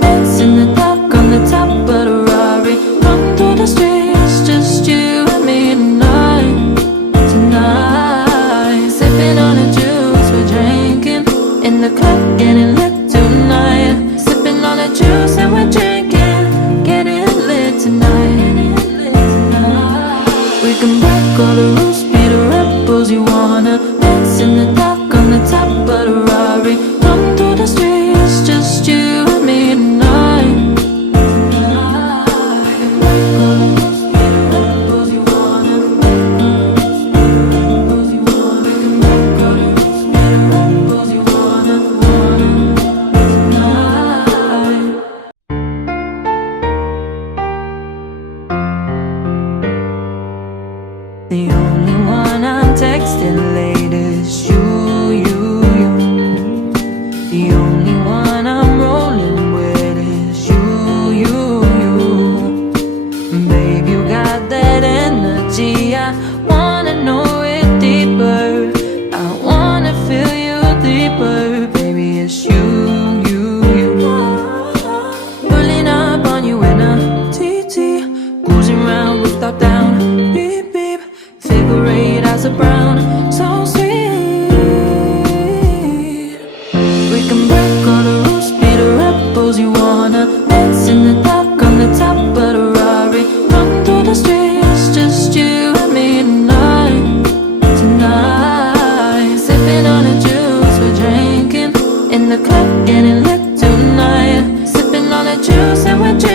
dance in the dark on the top of the Rari. Run through the streets, just you and me tonight. Tonight, sipping on the juice we're drinking. In the club, getting lit tonight. Sipping on the juice and we're drinking. Getting lit tonight. We can break all the rules, be the rebels you wanna. Dance in the dark on the top of the Rari. Run through the streets, just you and me tonight. The only one I'm texting late is you. The only one I'm rolling with is you. Babe, you got that energy. I wanna know it deeper. I wanna feel you deeper. Baby, it's you. Pulling up on you in a TT, cruising around rooftop down. Beep beep, figure eight as a brown, so sweet. We can break all the rules, be the rebels you wanna. Dance in the dark on the top of the Rari. Run through the streets, just you and me tonight. Tonight, sipping on the juice we're drinking. In the club, getting lit tonight. Sipping on the juice and we're drinking.